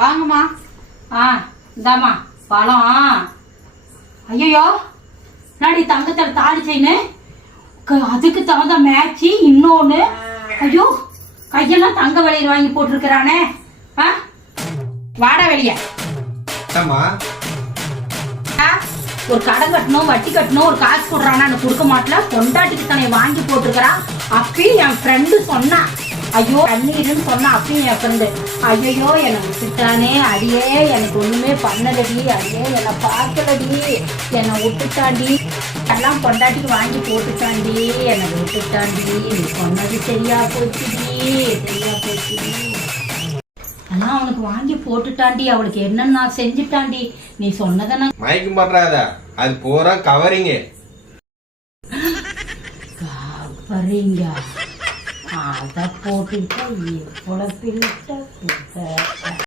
வாங்கம்மா. இந்தாம்மா பழம். ஐயோ நாடி தங்கத்தில் தாலி செய்யு, அதுக்கு தகுந்த மேட்சி இன்னொன்னு. ஐயோ கையெல்லாம் தங்க வளையல் வாங்கி போட்டிருக்கிறானே. வாடா வெளிய. ஒரு கடன் கட்டணும், வட்டி கட்டணும், ஒரு காசு கொடுறானா கொடுக்க மாட்டல. பொண்டாட்டிக்கு தானே வாங்கி போட்டிருக்கிறான். அப்பயும் என் ஃப்ரெண்டு சொன்னான், ஐயோ தண்ணீருன்னு சொன்னா. அப்பயும் என் ஃப்ரெண்டு ஐயோ என்னை விட்டுட்டானே, அடியே எனக்கு ஒண்ணுமே பண்ணலடி, அடியே என்னை பார்க்கலடி, என்னை விட்டுட்டாண்டி, எல்லாம் பொண்டாட்டிக்கு வாங்கி போட்டுட்டாண்டி, என்னை விட்டுட்டாண்டி, நீ சொன்னது சரியா போச்சுடி, சரியா போச்சுடி, அதான் அவனுக்கு வாங்கி போட்டுட்டாண்டி, அவளுக்கு என்னன்னு நான் செஞ்சுட்டாண்டி, நீ சொன்னதை நான் மயக்கம் பண்றாத. அது பூரா கவரிங்க. கவரிங்க அத போட்டுட்டு பொழப்பில்ட்ட